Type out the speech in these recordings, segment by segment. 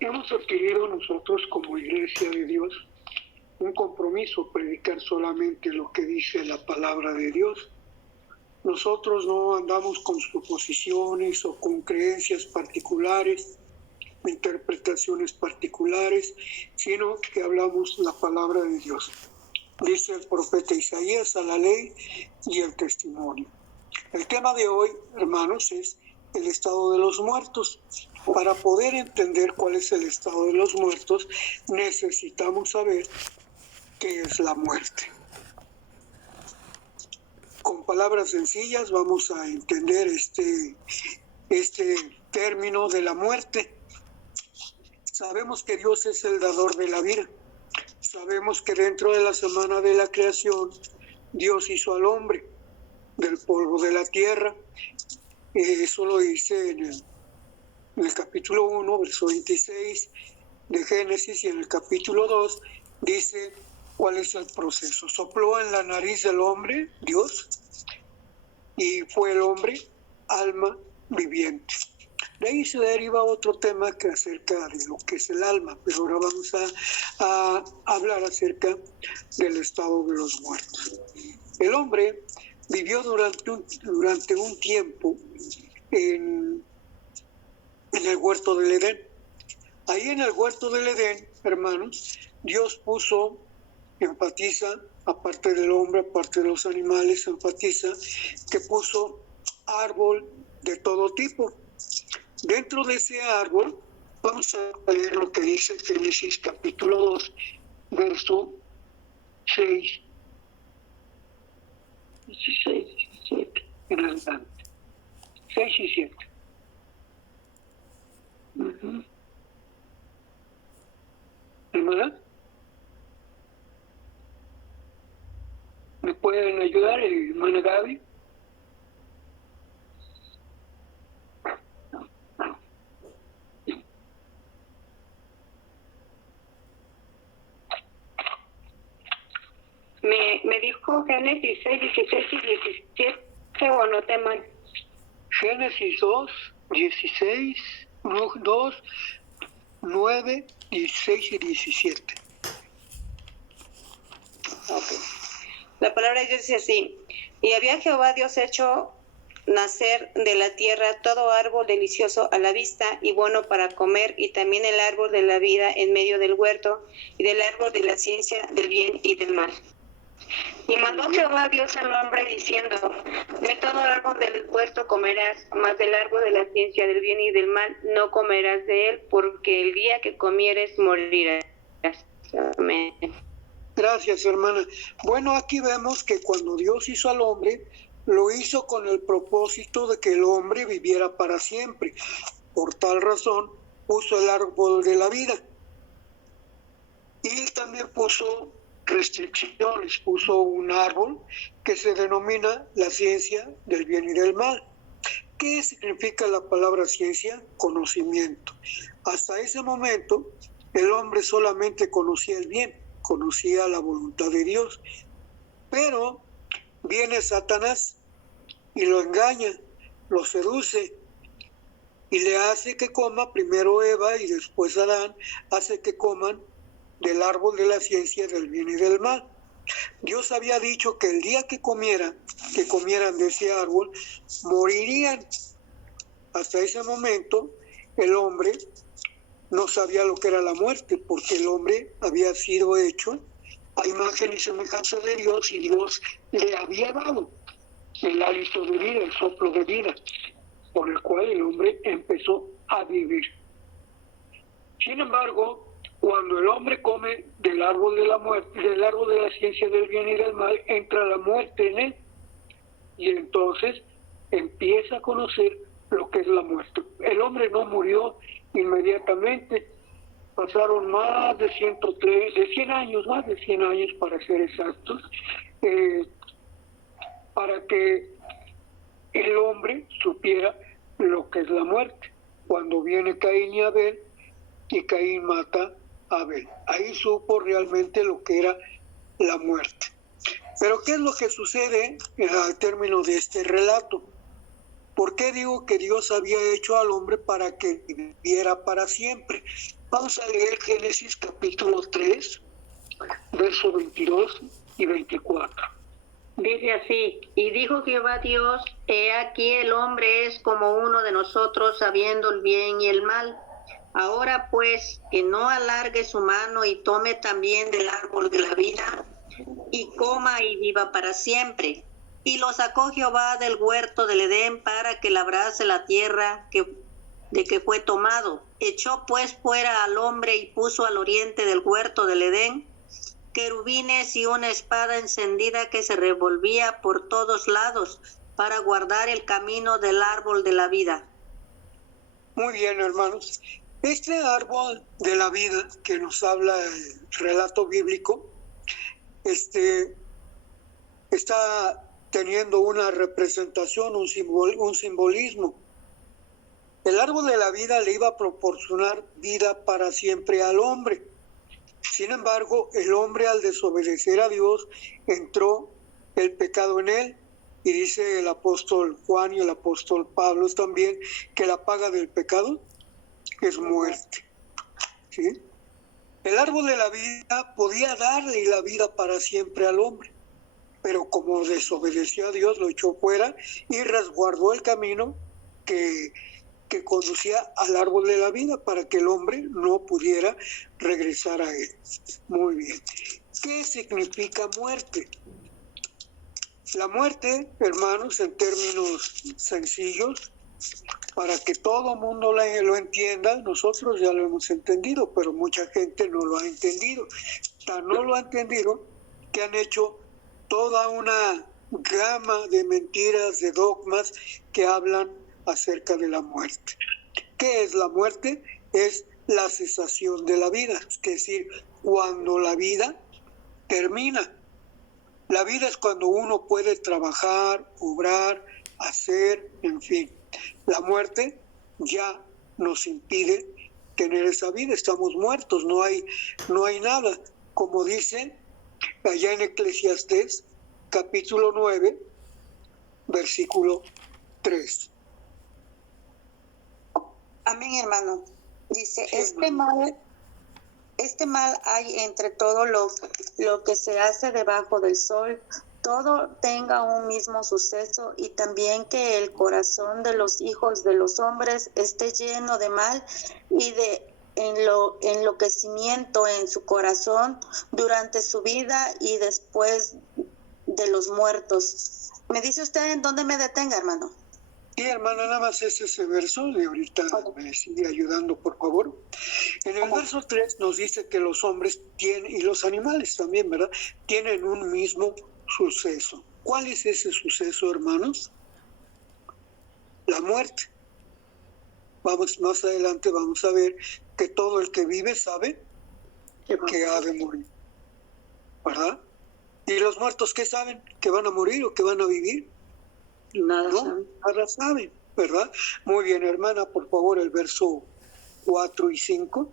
Hemos adquirido nosotros como Iglesia de Dios un compromiso, predicar solamente lo que dice la palabra de Dios. Nosotros no andamos con suposiciones o con creencias particulares, interpretaciones particulares, sino que hablamos la palabra de Dios. Dice el profeta Isaías: a la ley y el testimonio. El tema de hoy, hermanos, es el estado de los muertos. Para poder entender cuál es el estado de los muertos, necesitamos saber qué es la muerte. Con palabras sencillas vamos a entender este término de la muerte. Sabemos que Dios es el dador de la vida. Sabemos que dentro de la semana de la creación, Dios hizo al hombre del polvo de la tierra. Eso lo dice en el capítulo 1, verso 26 de Génesis, y en el capítulo 2 dice cuál es el proceso. Sopló en la nariz del hombre, Dios, y fue el hombre alma viviente. De ahí se deriva otro tema que acerca de lo que es el alma, pero ahora vamos a hablar acerca del estado de los muertos. El hombre vivió durante un tiempo en el huerto del Edén. Ahí en el huerto del Edén, hermanos, Dios enfatiza, aparte del hombre, aparte de los animales, enfatiza que puso árbol de todo tipo. Dentro de ese árbol, vamos a leer lo que dice Génesis capítulo 2, verso 6, 16, 17, en adelante. 6 y 7. ¿Verdad? ¿Me pueden ayudar, hermana Gaby? Me dijo Génesis 6, 16 y 17, o anoté mal. Génesis 2, 16, 2, 9, 16 y 17. Okay. La palabra de Dios dice así: y había Jehová Dios hecho nacer de la tierra todo árbol delicioso a la vista y bueno para comer, y también el árbol de la vida en medio del huerto, y del árbol de la ciencia del bien y del mal. Y mandó Jehová Dios al hombre diciendo: de todo árbol del huerto comerás, mas del árbol de la ciencia del bien y del mal no comerás de él, porque el día que comieres morirás. Amén. Gracias, hermana. Bueno, aquí vemos que cuando Dios hizo al hombre, lo hizo con el propósito de que el hombre viviera para siempre. Por tal razón, puso el árbol de la vida. Y también puso restricciones, puso un árbol que se denomina la ciencia del bien y del mal. ¿Qué significa la palabra ciencia? Conocimiento. Hasta ese momento, el hombre solamente conocía el bien, conocía la voluntad de Dios, pero viene Satanás y lo engaña, lo seduce y le hace que coma, primero Eva y después Adán, hace que coman del árbol de la ciencia del bien y del mal. Dios había dicho que el día que comieran de ese árbol, morirían. Hasta ese momento, el hombre no sabía lo que era la muerte, porque el hombre había sido hecho a imagen y semejanza de Dios, y Dios le había dado el hálito de vida, el soplo de vida, por el cual el hombre empezó a vivir. Sin embargo, cuando el hombre come del árbol de la muerte, del árbol de la ciencia del bien y del mal, entra la muerte en él, y entonces empieza a conocer lo que es la muerte. El hombre no murió inmediatamente, pasaron más de 100 años para ser exactos, para que el hombre supiera lo que es la muerte. Cuando viene Caín y Abel, y Caín mata a Abel, ahí supo realmente lo que era la muerte. Pero ¿qué es lo que sucede al término de este relato? ¿Por qué digo que Dios había hecho al hombre para que viviera para siempre? Vamos a leer Génesis capítulo 3, versos 22 y 24. Dice así: y dijo Jehová Dios, he aquí el hombre es como uno de nosotros, sabiendo el bien y el mal. Ahora pues, que no alargue su mano y tome también del árbol de la vida, y coma y viva para siempre. Y lo sacó Jehová del huerto del Edén para que labrase la tierra de que fue tomado. Echó pues fuera al hombre y puso al oriente del huerto del Edén querubines y una espada encendida que se revolvía por todos lados para guardar el camino del árbol de la vida. Muy bien, hermanos. Este árbol de la vida que nos habla el relato bíblico, está teniendo una representación, un simbolismo. El árbol de la vida le iba a proporcionar vida para siempre al hombre. Sin embargo, el hombre, al desobedecer a Dios, entró el pecado en él, y dice el apóstol Juan y el apóstol Pablo también que la paga del pecado es muerte. ¿Sí? El árbol de la vida podía darle la vida para siempre al hombre, pero como desobedeció a Dios, lo echó fuera y resguardó el camino que conducía al árbol de la vida para que el hombre no pudiera regresar a él. Muy bien. ¿Qué significa muerte? La muerte, hermanos, en términos sencillos, para que todo el mundo lo entienda, nosotros ya lo hemos entendido, pero mucha gente no lo ha entendido. Tan no lo ha entendido que han hecho toda una gama de mentiras, de dogmas que hablan acerca de la muerte. ¿Qué es la muerte? Es la cesación de la vida, es decir, cuando la vida termina. La vida es cuando uno puede trabajar, obrar, hacer, en fin. La muerte ya nos impide tener esa vida, estamos muertos, no hay nada. Como dice allá en Eclesiastés, capítulo 9, versículo 3. Amén, hermano. Dice, Sí, este mal hay entre todo lo que se hace debajo del sol, todo tenga un mismo suceso, y también que el corazón de los hijos de los hombres esté lleno de mal y de enloquecimiento en su corazón durante su vida y después de los muertos. ¿Me dice usted en dónde me detenga, hermano? Sí, hermana, nada más es ese verso, y ahorita me sigue ayudando, por favor. En el verso 3 nos dice que los hombres tienen, y los animales también, ¿verdad?, tienen un mismo suceso. ¿Cuál es ese suceso, hermanos? La muerte. Más adelante vamos a ver que todo el que vive sabe que ha de morir, ¿verdad? ¿Y los muertos qué saben? ¿Que van a morir o que van a vivir? Nada No, saben. nada saben, ¿verdad? Muy bien, hermana, por favor, el verso 4 y 5.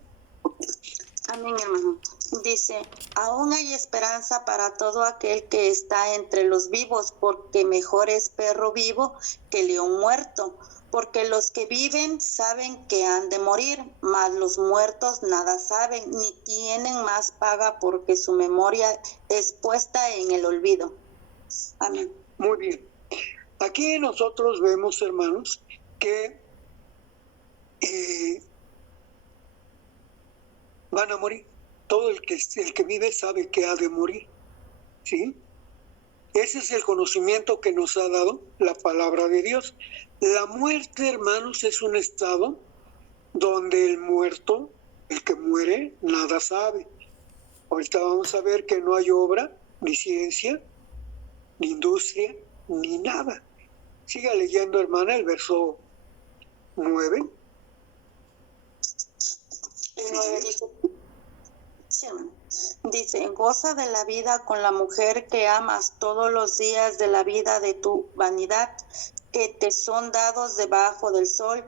Amén, hermano. Dice, aún hay esperanza para todo aquel que está entre los vivos, porque mejor es perro vivo que león muerto. Porque los que viven saben que han de morir, mas los muertos nada saben, ni tienen más paga, porque su memoria es puesta en el olvido. Amén. Muy bien. Aquí nosotros vemos, hermanos, que van a morir. Todo el que vive sabe que ha de morir, ¿sí? Ese es el conocimiento que nos ha dado la palabra de Dios. La muerte, hermanos, es un estado donde el muerto, el que muere, nada sabe. Ahorita vamos a ver que no hay obra, ni ciencia, ni industria, ni nada. Siga leyendo, hermana, el verso 9. El 9 dice, goza de la vida con la mujer que amas todos los días de la vida de tu vanidad, que te son dados debajo del sol,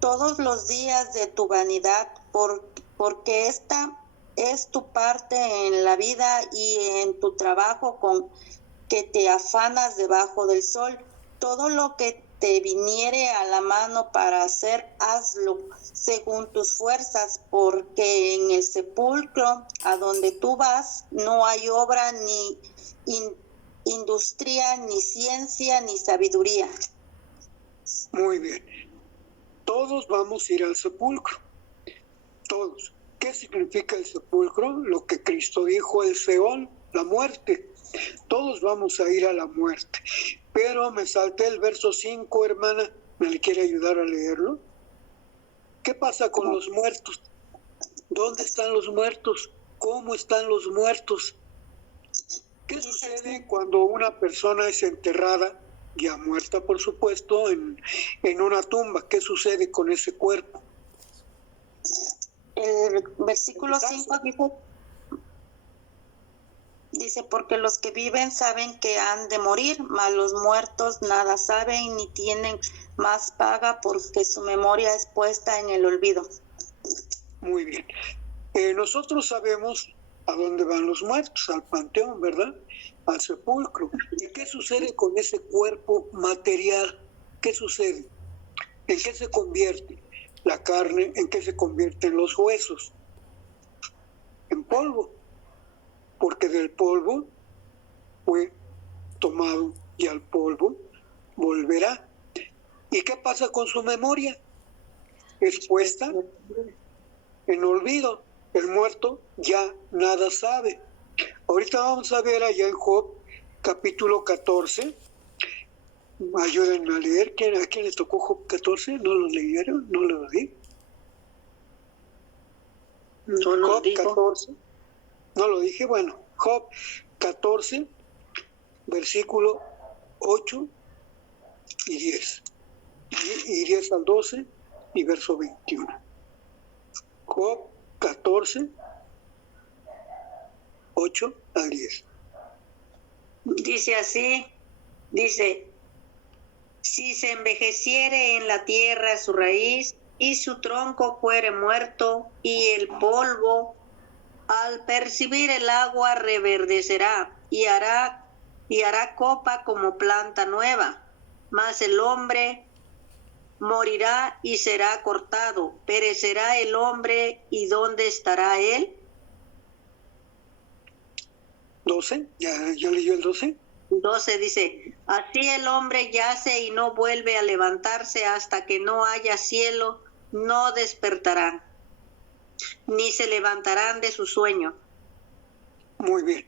todos los días de tu vanidad, porque esta es tu parte en la vida y en tu trabajo con que te afanas debajo del sol. Todo lo que te viniere a la mano para hacer, hazlo según tus fuerzas, porque en el sepulcro a donde tú vas no hay obra, ni industria, ni ciencia, ni sabiduría. Muy bien. Todos vamos a ir al sepulcro. Todos. ¿Qué significa el sepulcro? Lo que Cristo dijo, el Seol, la muerte. Todos vamos a ir a la muerte. Pero me salté el verso 5, hermana. ¿Me le quiere ayudar a leerlo? ¿Qué pasa con los muertos? ¿Dónde están los muertos? ¿Cómo están los muertos? ¿Qué sucede cuando una persona es enterrada, ya muerta por supuesto, en una tumba? ¿Qué sucede con ese cuerpo? El versículo 5 dice, porque los que viven saben que han de morir, mas los muertos nada saben ni tienen más paga, porque su memoria es puesta en el olvido. Muy bien. Nosotros sabemos a dónde van los muertos, al panteón, ¿verdad? Al sepulcro. ¿Y qué sucede con ese cuerpo material? ¿Qué sucede? ¿En qué se convierte la carne? ¿En qué se convierten los huesos? En polvo. Porque del polvo fue tomado y al polvo volverá. ¿Y qué pasa con su memoria? Es puesta en olvido. El muerto ya nada sabe. Ahorita vamos a ver allá en Job, capítulo 14. Ayúdenme a leer. ¿A quién le tocó Job 14? ¿No lo leyeron? ¿No lo di? No nos Job dijo. 14. No lo dije. Bueno, Job 14, versículo 8 y 10. Y 10 al 12 y verso 21. Job 14, 8 al 10. Dice así, dice, si se envejeciere en la tierra su raíz y su tronco fuere muerto y el polvo al percibir el agua reverdecerá y hará copa como planta nueva, mas el hombre morirá y será cortado, perecerá el hombre y ¿dónde estará él? 12, ¿ya leyó el 12? 12 dice, así el hombre yace y no vuelve a levantarse hasta que no haya cielo, no despertarán, ni se levantarán de su sueño. Muy bien.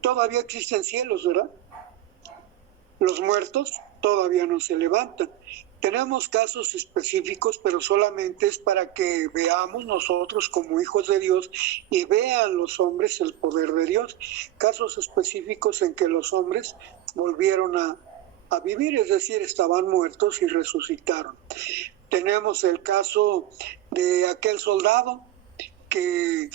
Todavía existen cielos, ¿verdad? Los muertos todavía no se levantan. Tenemos casos específicos, pero solamente es para que veamos nosotros como hijos de Dios y vean los hombres el poder de Dios. Casos específicos en que los hombres volvieron a vivir, es decir, estaban muertos y resucitaron. Tenemos el caso de aquel soldado que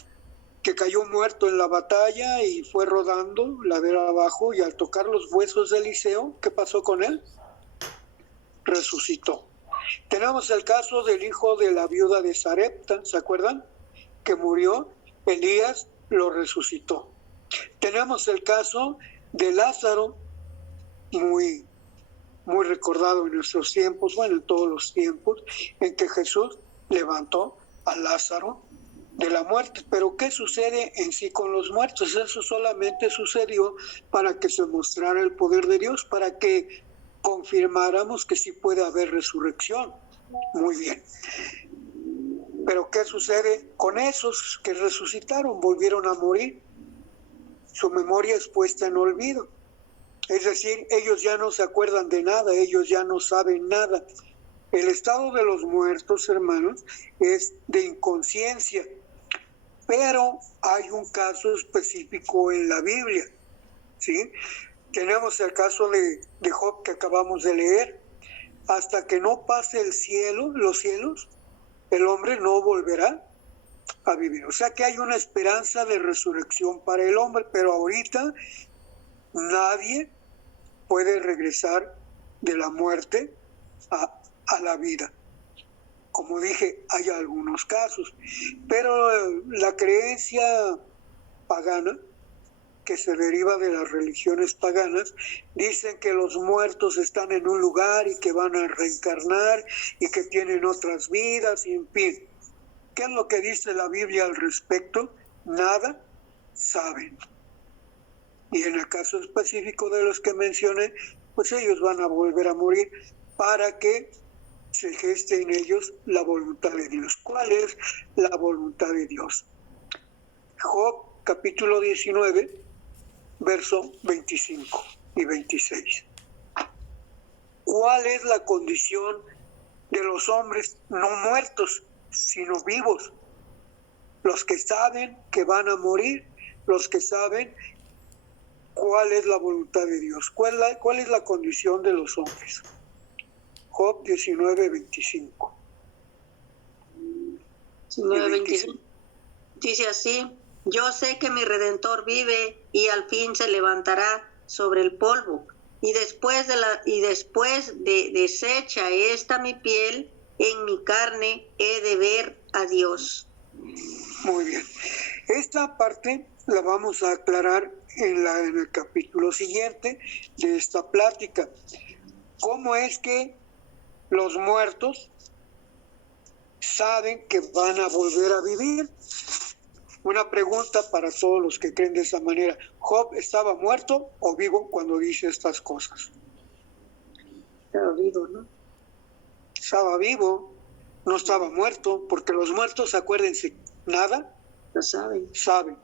cayó muerto en la batalla y fue rodando ladera abajo, y al tocar los huesos de Eliseo, ¿qué pasó con él? Resucitó. Tenemos el caso del hijo de la viuda de Sarepta, ¿se acuerdan? Que murió, Elías lo resucitó. Tenemos el caso de Lázaro, muy recordado en nuestros tiempos, bueno, en todos los tiempos, en que Jesús levantó a Lázaro de la muerte. Pero ¿qué sucede en sí con los muertos? Eso solamente sucedió para que se mostrara el poder de Dios, para que confirmáramos que sí puede haber resurrección. Muy bien. Pero ¿qué sucede con esos que resucitaron? Volvieron a morir. Su memoria es puesta en olvido. Es decir, ellos ya no se acuerdan de nada, ellos ya no saben nada. El estado de los muertos, hermanos, es de inconsciencia. Pero hay un caso específico en la Biblia, ¿sí? Tenemos el caso de Job que acabamos de leer. Hasta que no pase el cielo, los cielos, el hombre no volverá a vivir. O sea que hay una esperanza de resurrección para el hombre, pero ahorita nadie puede regresar de la muerte a la vida. Como dije, hay algunos casos, pero la creencia pagana que se deriva de las religiones paganas, dicen que los muertos están en un lugar y que van a reencarnar y que tienen otras vidas, y en fin. ¿Qué es lo que dice la Biblia al respecto? Nada saben. Y en el caso específico de los que mencioné, pues ellos van a volver a morir para que se geste en ellos la voluntad de Dios. ¿Cuál es la voluntad de Dios? Job, capítulo 19, verso 25 y 26. ¿Cuál es la condición de los hombres no muertos, sino vivos? Los que saben que van a morir, los que saben cuál es la voluntad de Dios. ¿Cuál es la condición de los hombres? Job 19, 25. 19:25. Dice así: yo sé que mi Redentor vive y al fin se levantará sobre el polvo, y después de deshecha esta mi piel, en mi carne he de ver a Dios. Muy bien. Esta parte la vamos a aclarar en el capítulo siguiente de esta plática. ¿Cómo es que los muertos saben que van a volver a vivir? Una pregunta para todos los que creen de esa manera. ¿Job estaba muerto o vivo cuando dice estas cosas? Estaba vivo, ¿no? Estaba vivo, no estaba muerto, porque los muertos, acuérdense, nada Lo saben. saben.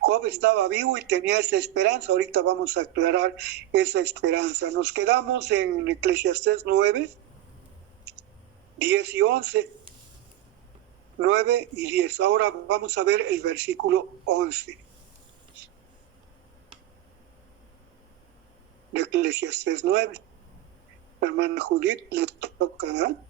Job estaba vivo y tenía esa esperanza. Ahorita vamos a aclarar esa esperanza. Nos quedamos en Eclesiastés 9, 10 y 11. 9 y 10. Ahora vamos a ver el versículo 11 de Eclesiastés 9. La hermana Judith le toca, ¿verdad?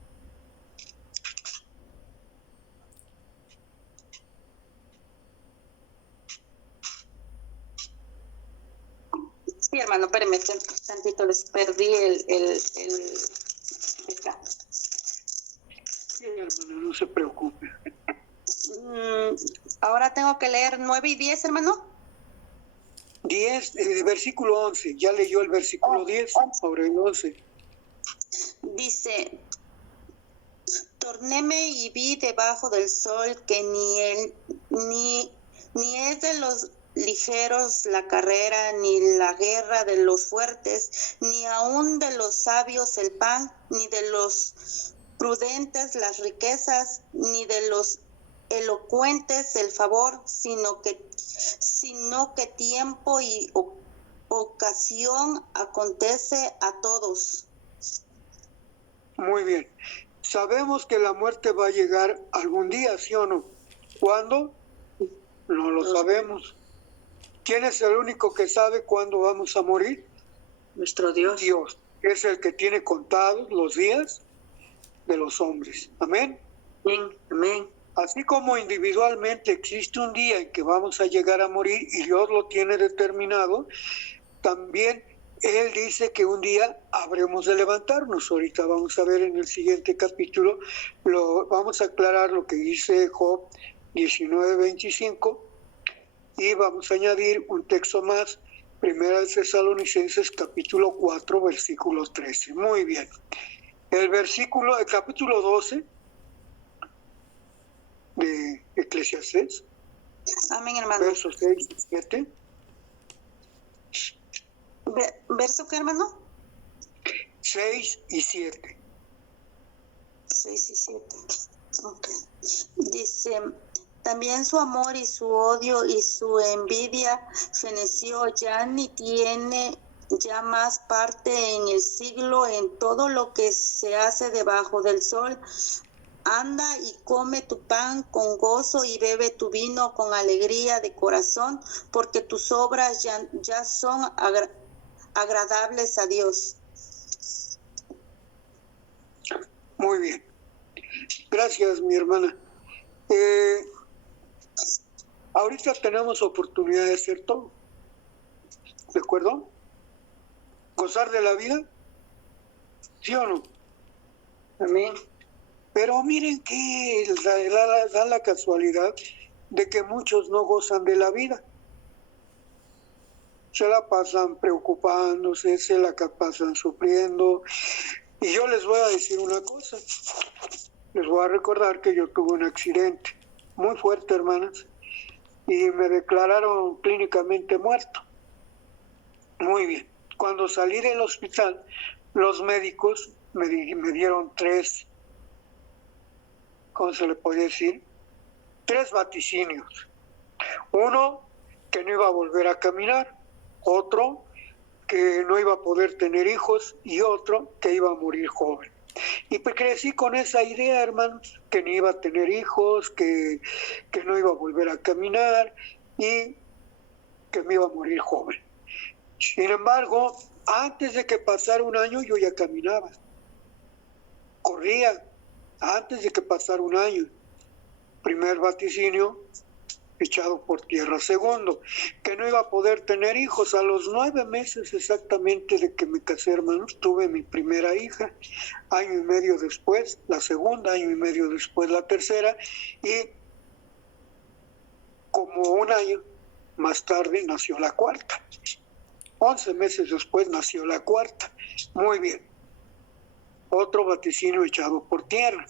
Sí, hermano, espérame tantito, les perdí el acá. Sí, hermana, no se preocupe. Ahora tengo que leer 9 y 10, hermano. 10, versículo 11. Ya leyó el versículo 10, ahora el 11. Dice: tornéme y vi debajo del sol que ni es de los ligeros la carrera, ni la guerra de los fuertes, ni aun de los sabios el pan, ni de los prudentes las riquezas, ni de los elocuentes el favor, sino que tiempo y ocasión acontece a todos. Muy bien. Sabemos que la muerte va a llegar algún día, ¿sí o no? ¿Cuándo? No lo sabemos. ¿Quién es el único que sabe cuándo vamos a morir? Nuestro Dios. Dios. Es el que tiene contados los días de los hombres. Amén. Amén. Amén. Así como individualmente existe un día en que vamos a llegar a morir y Dios lo tiene determinado, también Él dice que un día habremos de levantarnos. Ahorita vamos a ver en el siguiente capítulo, vamos a aclarar lo que dice Job 19:25 y vamos a añadir un texto más, Primera de Tesalonicenses capítulo 4, versículo 13. Muy bien. El capítulo 12 de Eclesiastés, Amén, hermano. versos 6 y 7. ¿Verso qué, hermano? 6 y 7. 6 y 7. Ok. Dice: también su amor y su odio y su envidia feneció, ya ni tiene ya más parte en el siglo en todo lo que se hace debajo del sol. Anda y come tu pan con gozo y bebe tu vino con alegría de corazón, porque tus obras ya son agradables a Dios. Muy bien. Gracias, mi hermana. Ahorita tenemos oportunidad de hacer todo. ¿De acuerdo? Gozar de la vida, ¿sí o no? Amén. Pero miren que da la casualidad de que muchos no gozan de la vida. se la pasan preocupándose, se la pasan sufriendo. Y yo les voy a decir una cosa, les voy a recordar que yo tuve un accidente muy fuerte, hermanas, y me declararon clínicamente muerto. Muy bien. Cuando salí del hospital, los médicos me dieron ¿cómo se le puede decir? 3 vaticinios. Uno, que no iba a volver a caminar. Otro, que no iba a poder tener hijos. Y otro, que iba a morir joven. Y pues crecí con esa idea, hermanos, que no iba a tener hijos, que no iba a volver a caminar y que me iba a morir joven. Sin embargo, antes de que pasara un año, yo ya caminaba. Corría antes de que pasara un año. Primer vaticinio, echado por tierra. Segundo, que no iba a poder tener hijos. A los 9 meses exactamente de que me casé, hermanos, tuve mi primera hija. Año y medio después, la segunda, año y medio después, la tercera. Y como un año más tarde nació la cuarta. 11 meses después nació la cuarta. Muy bien. Otro vaticinio echado por tierra.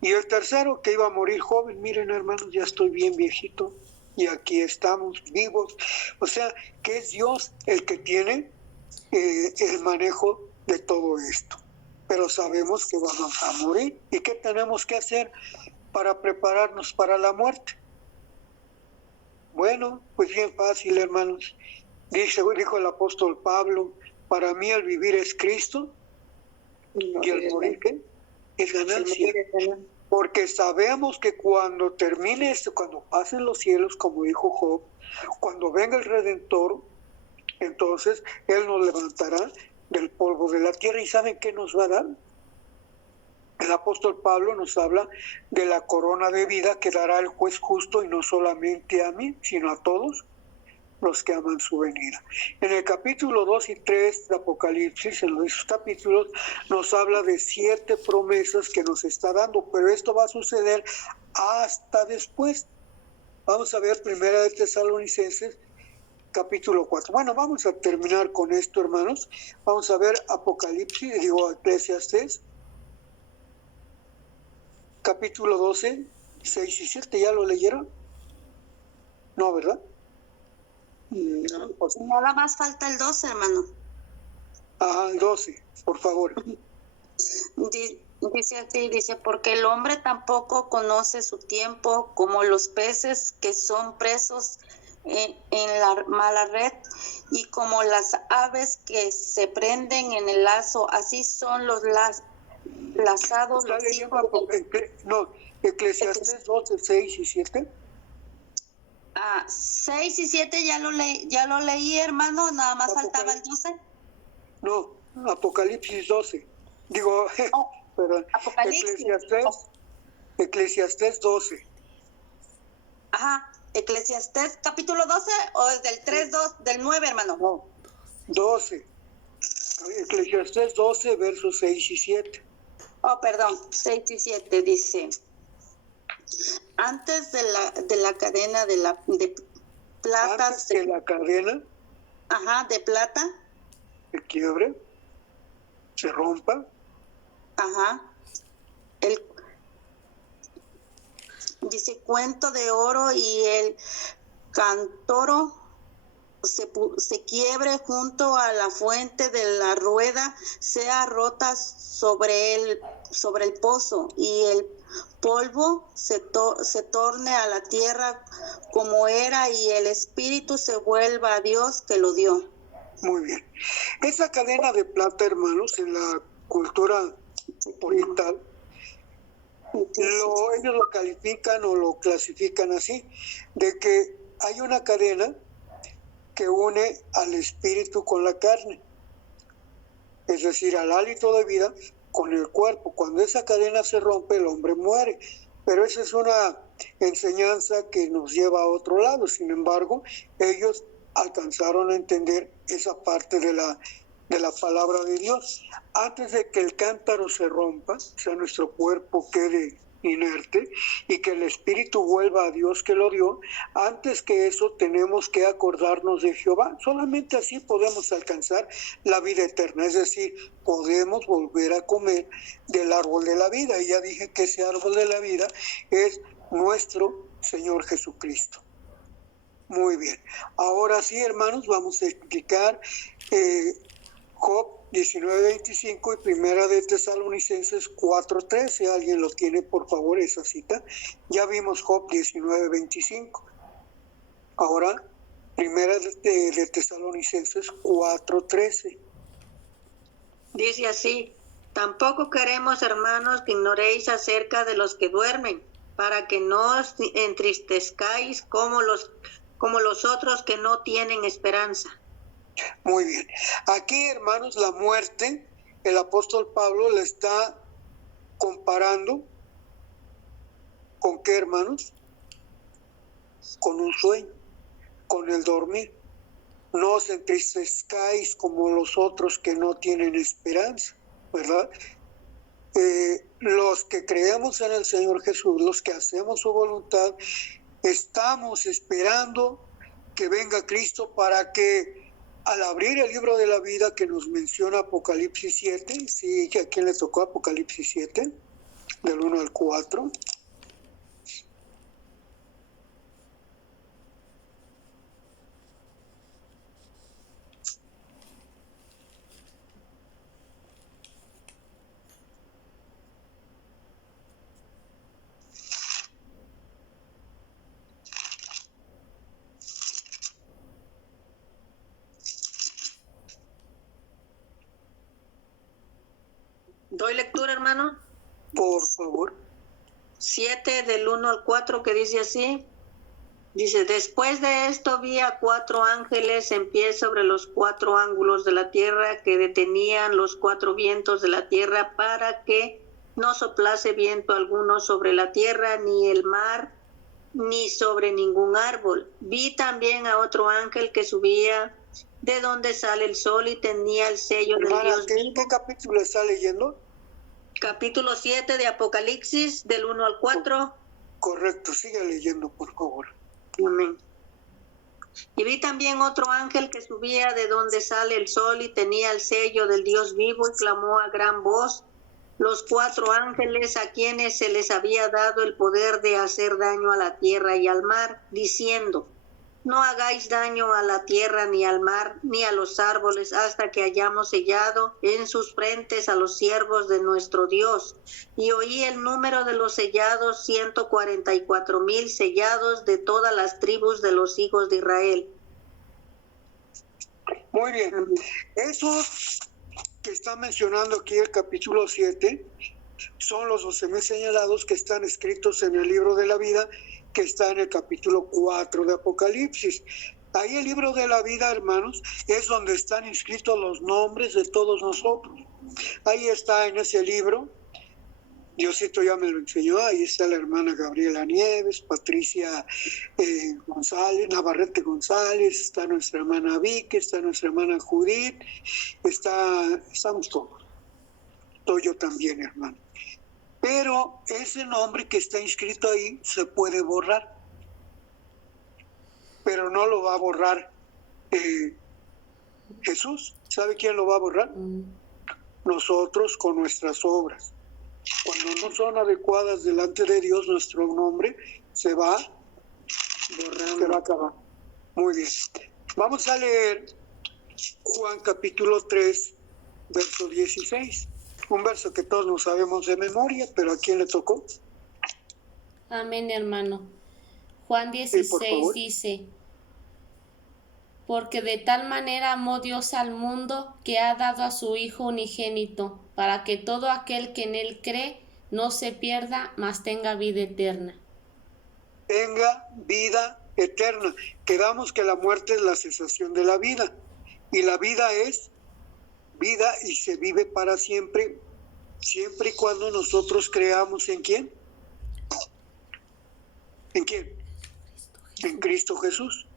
Y el tercero, que iba a morir joven. Miren, hermanos, ya estoy bien viejito y aquí estamos vivos. O sea, que es Dios el que tiene el manejo de todo esto. Pero sabemos que vamos a morir. ¿Y qué tenemos que hacer para prepararnos para la muerte? Bueno, pues bien fácil, hermanos. Dijo el apóstol Pablo, para mí el vivir es Cristo y el morir ¿qué? Es ganancia. Porque sabemos que cuando termine esto, cuando pasen los cielos, como dijo Job, cuando venga el Redentor, entonces Él nos levantará del polvo de la tierra. ¿Y saben qué nos va a dar? El apóstol Pablo nos habla de la corona de vida que dará el juez justo, y no solamente a mí, sino a todos los que aman su venida. En el capítulo 2 y 3 de Apocalipsis, en esos capítulos, nos habla de 7 promesas que nos está dando, pero esto va a suceder hasta después. Vamos a ver Primera de Tesalonicenses, capítulo 4. Bueno, vamos a terminar con esto, hermanos. Vamos a ver Eclesiastés, capítulo 12, 6 y 7. ¿Ya lo leyeron? No, ¿verdad? No, pues nada más falta el 12, hermano. El 12, por favor. Dice así, porque el hombre tampoco conoce su tiempo, como los peces que son presos en la mala red, y como las aves que se prenden en el lazo, así son los lazados. ¿Está leyendo Eclesiastés 12, 6 y 7? 6 y 7 ya lo leí, hermano, nada más faltaba el 12. No, Apocalipsis 12. Digo, perdón, Eclesiastés 12. Ajá, Eclesiastés capítulo 12 o es del 3, 2, del 9, hermano. No, 12. Eclesiastés 12, versos 6 y 7. Oh, perdón, 6 y 7 dice: antes de la cadena de plata. Antes que la cadena de plata se quiebre, se rompa. Dice cuento de oro y el cántaro se quiebre junto a la fuente de la rueda, sea rota sobre el pozo, y el polvo se torne a la tierra como era, y el espíritu se vuelva a Dios que lo dio. Muy bien. Esa cadena de plata, hermanos, en la cultura oriental, ellos lo califican o lo clasifican así, de que hay una cadena que une al espíritu con la carne, es decir, al hálito de vida con el cuerpo. Cuando esa cadena se rompe, el hombre muere. Pero esa es una enseñanza que nos lleva a otro lado. Sin embargo, ellos alcanzaron a entender esa parte de la palabra de Dios. Antes de que el cántaro se rompa, o sea, nuestro cuerpo quede inerte, y que el espíritu vuelva a Dios que lo dio. Antes que eso tenemos que acordarnos de Jehová. Solamente así podemos alcanzar la vida eterna, es decir, podemos volver a comer del árbol de la vida. Y ya dije que ese árbol de la vida es nuestro Señor Jesucristo. Muy bien. Ahora sí, hermanos, vamos a explicar Job 19:25 y Primera de Tesalonicenses 4:13. ¿Alguien lo tiene, por favor, esa cita? Ya vimos Job 19:25. Ahora, Primera de Tesalonicenses 4:13. Dice así: tampoco queremos, hermanos, que ignoréis acerca de los que duermen, para que no os entristezcáis como los otros que no tienen esperanza. Muy bien. Aquí, hermanos, la muerte, el apóstol Pablo la está comparando ¿con qué, hermanos? Con un sueño, con el dormir. No os entristezcáis como los otros que no tienen esperanza, ¿verdad? Los que creemos en el Señor Jesús, los que hacemos su voluntad, estamos esperando que venga Cristo para que al abrir el libro de la vida que nos menciona Apocalipsis 7, ¿sí? ¿A quién le tocó Apocalipsis 7? Del 1 al 4. ¿Doy lectura, hermano? Por favor. 7 del 1 al 4, que dice así. Dice: después de esto vi a 4 ángeles en pie sobre los 4 ángulos de la tierra, que detenían los 4 vientos de la tierra para que no soplase viento alguno sobre la tierra, ni el mar, ni sobre ningún árbol. Vi también a otro ángel que subía de donde sale el sol y tenía el sello del Dios vivo. ¿Qué capítulo está leyendo? Capítulo 7 de Apocalipsis, del 1 al 4. Correcto, siga leyendo, por favor. Amén. Y vi también otro ángel que subía de donde sale el sol y tenía el sello del Dios vivo, y clamó a gran voz los 4 ángeles a quienes se les había dado el poder de hacer daño a la tierra y al mar, diciendo: no hagáis daño a la tierra, ni al mar, ni a los árboles, hasta que hayamos sellado en sus frentes a los siervos de nuestro Dios. Y oí el número de los sellados, 144,000 sellados de todas las tribus de los hijos de Israel. Muy bien. Esos que está mencionando aquí el capítulo 7 son los 12,000 señalados que están escritos en el libro de la vida, que está en el capítulo 4 de Apocalipsis. Ahí el libro de la vida, hermanos, es donde están inscritos los nombres de todos nosotros. Ahí está en ese libro, Diosito ya me lo enseñó, ahí está la hermana Gabriela Nieves, Patricia González, Navarrete González, está nuestra hermana Vicky, está nuestra hermana Judith, estamos todos. Estoy yo también, hermano. Pero ese nombre que está inscrito ahí se puede borrar, pero no lo va a borrar Jesús. ¿Sabe quién lo va a borrar? Nosotros, con nuestras obras. Cuando no son adecuadas delante de Dios, nuestro nombre se va a borrar, se va a acabar. Muy bien. Vamos a leer Juan capítulo 3, verso 16. Un verso que todos no sabemos de memoria, pero ¿a quién le tocó? Amén, hermano. Juan 16 dice: porque de tal manera amó Dios al mundo, que ha dado a su Hijo unigénito, para que todo aquel que en él cree no se pierda, mas tenga vida eterna. Tenga vida eterna. Quedamos que la muerte es la cesación de la vida, y la vida es vida y se vive para siempre, siempre y cuando nosotros creamos ¿en quién? ¿En quién? En Cristo Jesús.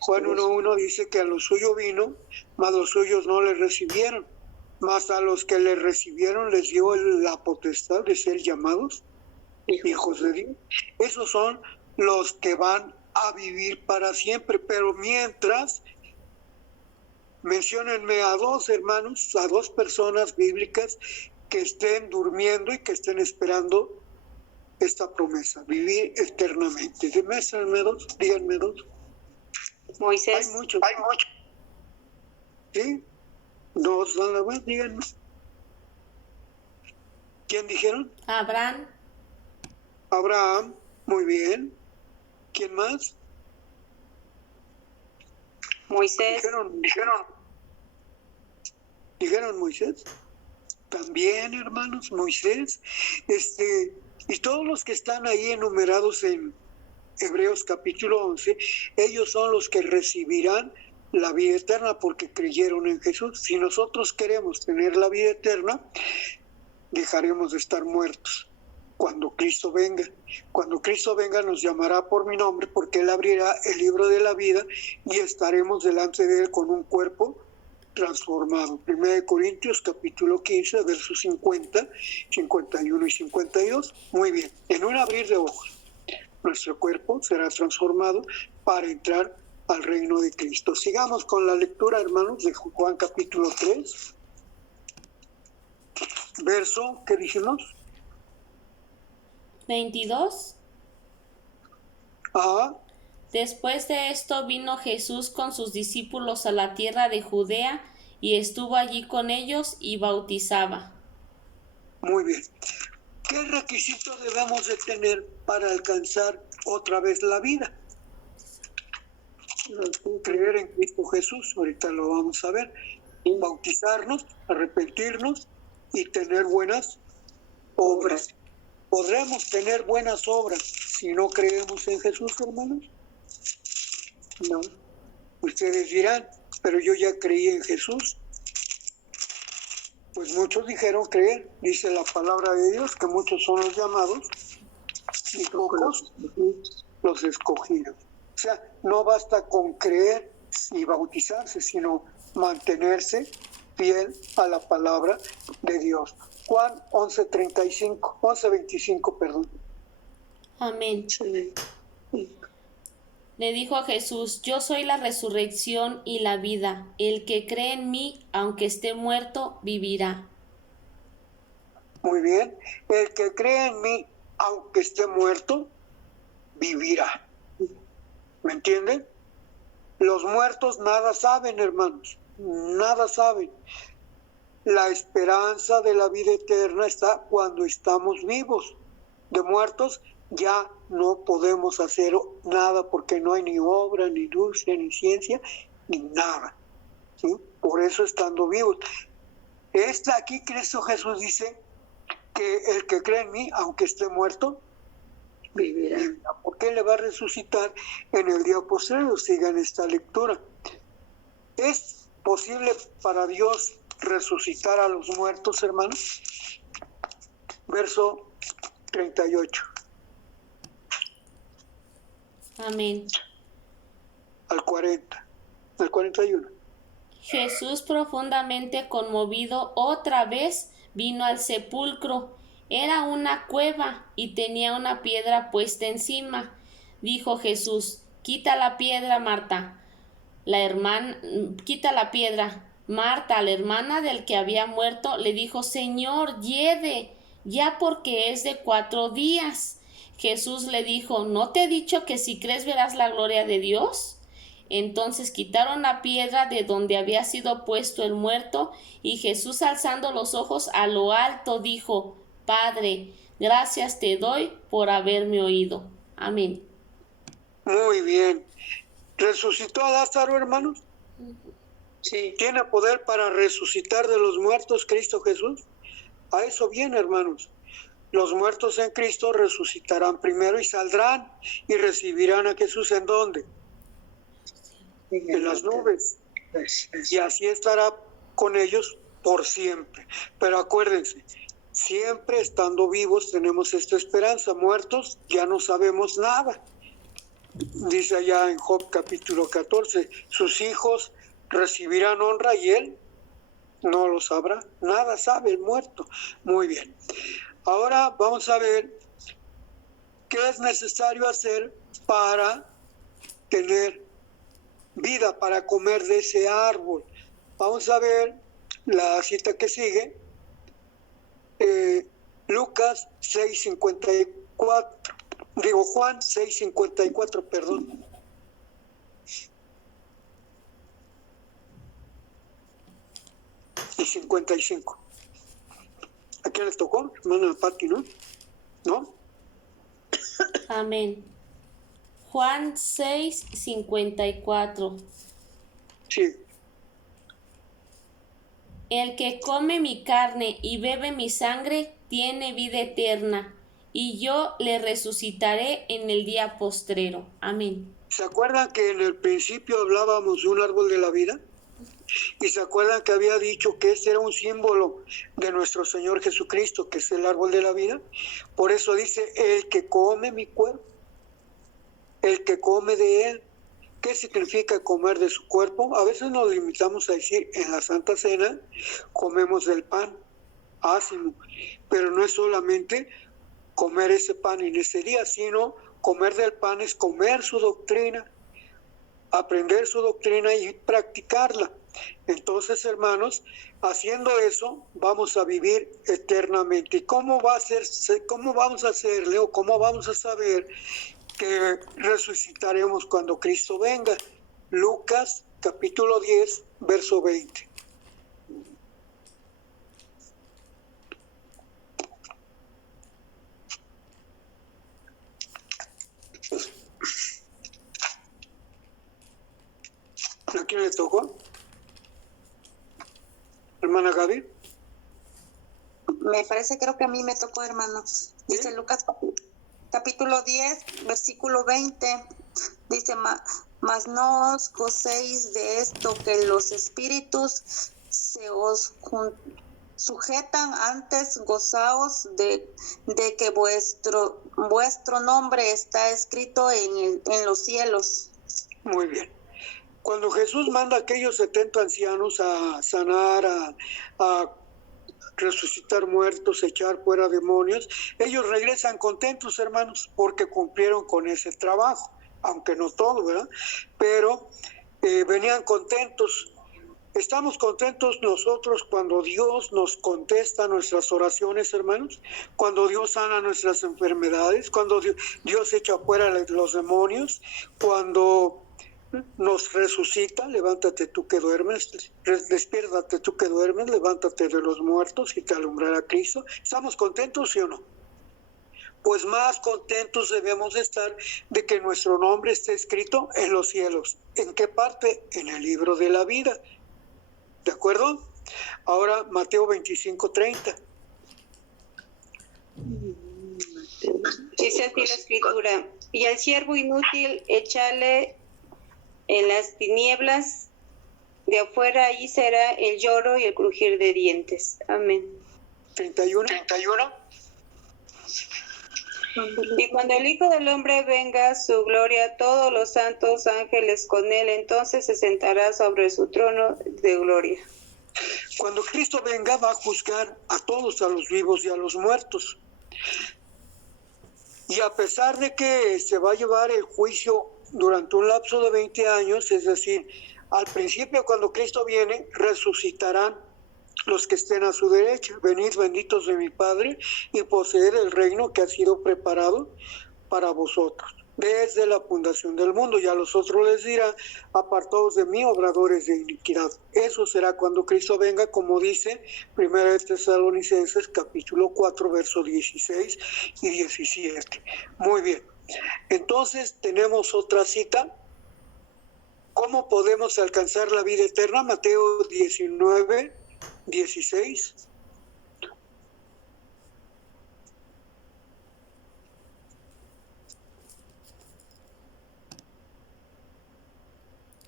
Juan 1:1 dice que a los suyos vino, mas los suyos no le recibieron, mas a los que le recibieron les dio la potestad de ser llamados hijos de Dios. Esos son los que van a vivir para siempre, pero mientras, menciónenme a dos hermanos, a dos personas bíblicas que estén durmiendo y que estén esperando esta promesa, vivir eternamente. Díganme dos. Moisés. Hay muchos. ¿Sí? Dos nada más, díganme. ¿Quién dijeron? Abraham, muy bien. ¿Quién más? Moisés. ¿Dijeron Moisés? También, hermanos, Moisés. Y todos los que están ahí enumerados en Hebreos capítulo 11, ellos son los que recibirán la vida eterna porque creyeron en Jesús. Si nosotros queremos tener la vida eterna, dejaremos de estar muertos cuando Cristo venga. Cuando Cristo venga nos llamará por mi nombre porque Él abrirá el libro de la vida y estaremos delante de Él con un cuerpo transformado. 1 Corintios capítulo 15, versos 50, 51 y 52. Muy bien, en un abrir de ojos, nuestro cuerpo será transformado para entrar al reino de Cristo. Sigamos con la lectura, hermanos, de Juan capítulo 3, verso, ¿qué dijimos? 22. Después de esto vino Jesús con sus discípulos a la tierra de Judea y estuvo allí con ellos y bautizaba. Muy bien. ¿Qué requisito debemos de tener para alcanzar otra vez la vida? Creer en Cristo Jesús, ahorita lo vamos a ver. Bautizarnos, arrepentirnos y tener buenas obras. ¿Podremos tener buenas obras si no creemos en Jesús, hermanos? No. Ustedes dirán, pero yo ya creí en Jesús. Pues muchos dijeron creer. Dice la palabra de Dios que muchos son los llamados y pocos los escogidos. O sea, no basta con creer y bautizarse, sino mantenerse fiel a la palabra de Dios. Juan 11:25, perdón. Amén. Le dijo a Jesús: yo soy la resurrección y la vida. El que cree en mí, aunque esté muerto, vivirá. Muy bien. El que cree en mí, aunque esté muerto, vivirá. ¿Me entienden? Los muertos nada saben, hermanos. Nada saben. La esperanza de la vida eterna está cuando estamos vivos. De muertos ya no podemos hacer nada porque no hay ni obra, ni dulce, ni ciencia, ni nada. ¿Sí? Por eso estando vivos. Aquí Cristo Jesús dice que el que cree en mí, aunque esté muerto, vivirá. Porque Él le va a resucitar en el día postrero. Sigan esta lectura. ¿Es posible para Dios resucitar a los muertos, hermanos? Verso 38. Amén. Al 41. Jesús, profundamente conmovido, otra vez vino al sepulcro. Era una cueva y tenía una piedra puesta encima. Dijo Jesús: quita la piedra, Marta. Quita la piedra. Marta, la hermana del que había muerto, le dijo: Señor, lleve, ya porque es de 4 días. Jesús le dijo: ¿no te he dicho que si crees verás la gloria de Dios? Entonces quitaron la piedra de donde había sido puesto el muerto, y Jesús, alzando los ojos a lo alto, dijo: Padre, gracias te doy por haberme oído. Amén. Muy bien. ¿Resucitó a Lázaro, hermanos? Sí. ¿Tiene poder para resucitar de los muertos Cristo Jesús? A eso viene, hermanos. Los muertos en Cristo resucitarán primero y saldrán y recibirán a Jesús. ¿En dónde? En las nubes. Y así estará con ellos por siempre. Pero acuérdense, siempre estando vivos tenemos esta esperanza. Muertos ya no sabemos nada. Dice allá en Job capítulo 14, sus hijos recibirán honra y él no lo sabrá. Nada sabe el muerto. Muy bien. Ahora vamos a ver ¿Qué es necesario hacer para tener vida, para comer de ese árbol? Vamos a ver la cita que sigue, Lucas 6:54, Juan 6:54, perdón. Y 55. ¿A quién le tocó? Hermana Pati, ¿no? ¿No? Amén. Juan 6:54. Sí. El que come mi carne y bebe mi sangre tiene vida eterna, y yo le resucitaré en el día postrero. Amén. ¿Se acuerdan que en el principio hablábamos de un árbol de la vida? Y se acuerdan que había dicho que ese era un símbolo de nuestro Señor Jesucristo, que es el árbol de la vida. Por eso dice, el que come mi cuerpo, el que come de él. ¿Qué significa comer de su cuerpo? A veces nos limitamos a decir, en la Santa Cena comemos del pan ácimo, pero no es solamente comer ese pan en ese día, sino comer del pan es comer su doctrina, aprender su doctrina y practicarla. Entonces, hermanos, haciendo eso, vamos a vivir eternamente. ¿Y cómo vamos a hacerle o cómo vamos a saber que resucitaremos cuando Cristo venga? Lucas capítulo 10, verso 20. ¿A quién le tocó? Hermana Gaby. Me parece, creo que a mí me tocó, hermano. Dice Lucas capítulo 10, versículo 20. Dice, mas no os gocéis de esto, que los espíritus se os sujetan, antes gozaos de que vuestro nombre está escrito en los cielos. Muy bien. Cuando Jesús manda a aquellos 70 ancianos a sanar, a resucitar muertos, echar fuera demonios, ellos regresan contentos, hermanos, porque cumplieron con ese trabajo, aunque no todo, ¿verdad? Pero venían contentos. Estamos contentos nosotros cuando Dios nos contesta nuestras oraciones, hermanos, cuando Dios sana nuestras enfermedades, cuando Dios echa fuera los demonios, cuando nos resucita. Levántate tú que duermes, despiértate tú que duermes, levántate de los muertos y te alumbrará Cristo. ¿Estamos contentos, sí o no? Pues más contentos debemos estar de que nuestro nombre esté escrito en los cielos. ¿En qué parte? En el libro de la vida. ¿De acuerdo? Ahora Mateo 25:30. Dice así la escritura, y al siervo inútil échale en las tinieblas de afuera, allí será el lloro y el crujir de dientes. Amén. 31. Y cuando el Hijo del Hombre venga su gloria, todos los santos ángeles con él, entonces se sentará sobre su trono de gloria. Cuando Cristo venga, va a juzgar a todos, a los vivos y a los muertos. Y a pesar de que se va a llevar el juicio durante un lapso de 20 años, es decir, al principio cuando Cristo viene, resucitarán los que estén a su derecha. Venid benditos de mi Padre y poseed el reino que ha sido preparado para vosotros desde la fundación del mundo. Y a los otros les dirá, apartados de mí, obradores de iniquidad. Eso será cuando Cristo venga, como dice 1 Tesalonicenses capítulo 4, versos 16 y 17. Muy bien. Entonces tenemos otra cita. ¿Cómo podemos alcanzar la vida eterna? Mateo 19, 16.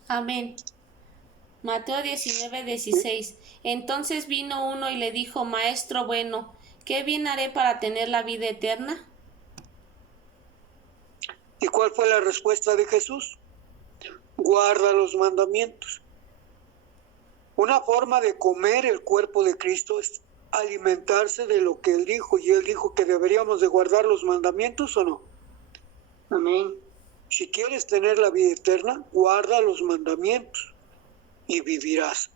Amén. Mateo 19, 16. Entonces vino uno y le dijo, Maestro bueno, ¿qué bien haré para tener la vida eterna? ¿Y cuál fue la respuesta de Jesús? Guarda los mandamientos. Una forma de comer el cuerpo de Cristo es alimentarse de lo que Él dijo. Y Él dijo que deberíamos de guardar los mandamientos, ¿o no? Amén. Si quieres tener la vida eterna, guarda los mandamientos y vivirás.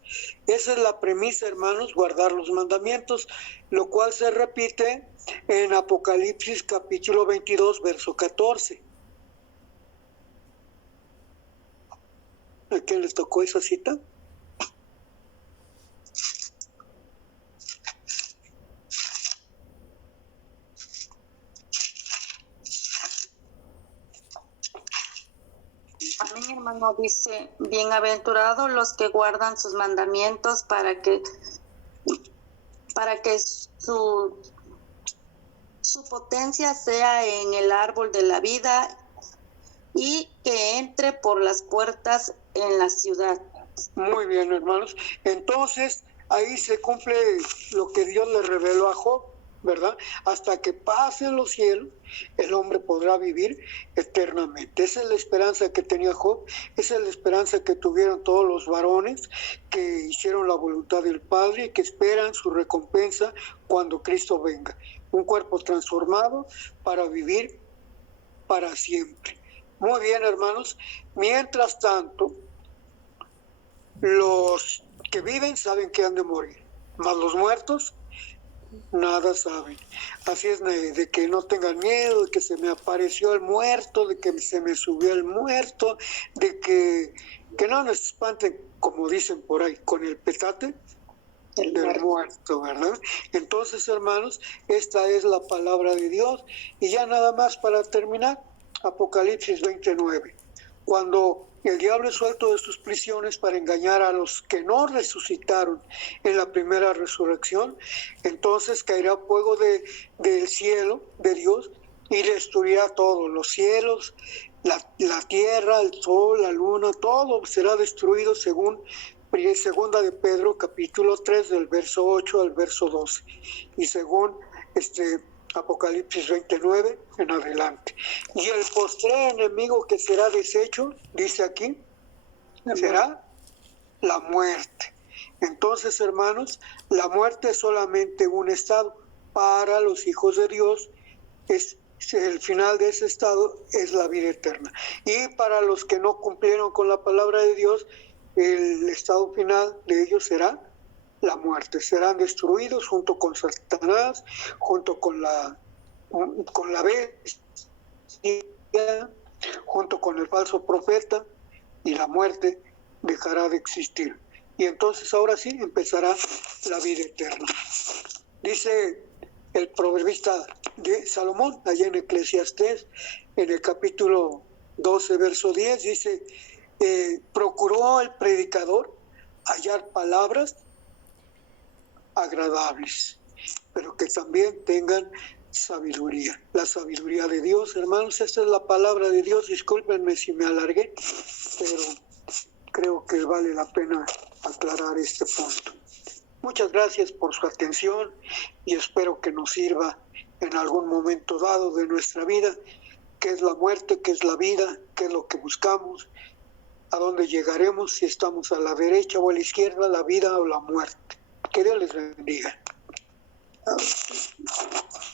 Esa es la premisa, hermanos, guardar los mandamientos, lo cual se repite en Apocalipsis capítulo 22, verso 14. ¿A quién le tocó esa cita? A mí, hermano, dice, bienaventurados los que guardan sus mandamientos para que su potencia sea en el árbol de la vida y que entre por las puertas en la ciudad. Muy bien, hermanos. Entonces, ahí se cumple lo que Dios le reveló a Job, ¿verdad? Hasta que pasen los cielos, el hombre podrá vivir eternamente. Esa es la esperanza que tenía Job, esa es la esperanza que tuvieron todos los varones que hicieron la voluntad del Padre y que esperan su recompensa cuando Cristo venga. Un cuerpo transformado para vivir para siempre. Muy bien, hermanos. Mientras tanto, los que viven saben que han de morir, mas los muertos nada saben. Así es, de que no tengan miedo, de que se me apareció el muerto, de que se me subió el muerto, de que no nos espanten, como dicen por ahí, con el petate del muerto, ¿verdad? Entonces, hermanos, esta es la palabra de Dios. Y ya nada más para terminar, Apocalipsis 29. Cuando el diablo es suelto de sus prisiones para engañar a los que no resucitaron en la primera resurrección, entonces caerá fuego del cielo, de Dios, y destruirá todo, los cielos, la tierra, el sol, la luna, todo será destruido según segunda de Pedro, capítulo 3, del verso 8 al verso 12, y según Apocalipsis 29 en adelante. Y el postrer enemigo que será deshecho, dice aquí, será la muerte. Entonces, hermanos, la muerte es solamente un estado. Para los hijos de Dios, el final de ese estado es la vida eterna. Y para los que no cumplieron con la palabra de Dios, el estado final de ellos será la muerte. Serán destruidos junto con Satanás, junto con la bestia, junto con el falso profeta, y la muerte dejará de existir. Y entonces ahora sí empezará la vida eterna. Dice el proverbista de Salomón, allá en Eclesiastés, en el capítulo 12, verso 10, dice, procuró el predicador hallar palabras agradables, pero que también tengan sabiduría. La sabiduría de Dios, hermanos, esta es la palabra de Dios. Discúlpenme si me alargué, pero creo que vale la pena aclarar este punto. Muchas gracias por su atención y espero que nos sirva en algún momento dado de nuestra vida, qué es la muerte, qué es la vida, qué es lo que buscamos, a dónde llegaremos, si estamos a la derecha o a la izquierda, la vida o la muerte. Que Dios les bendiga.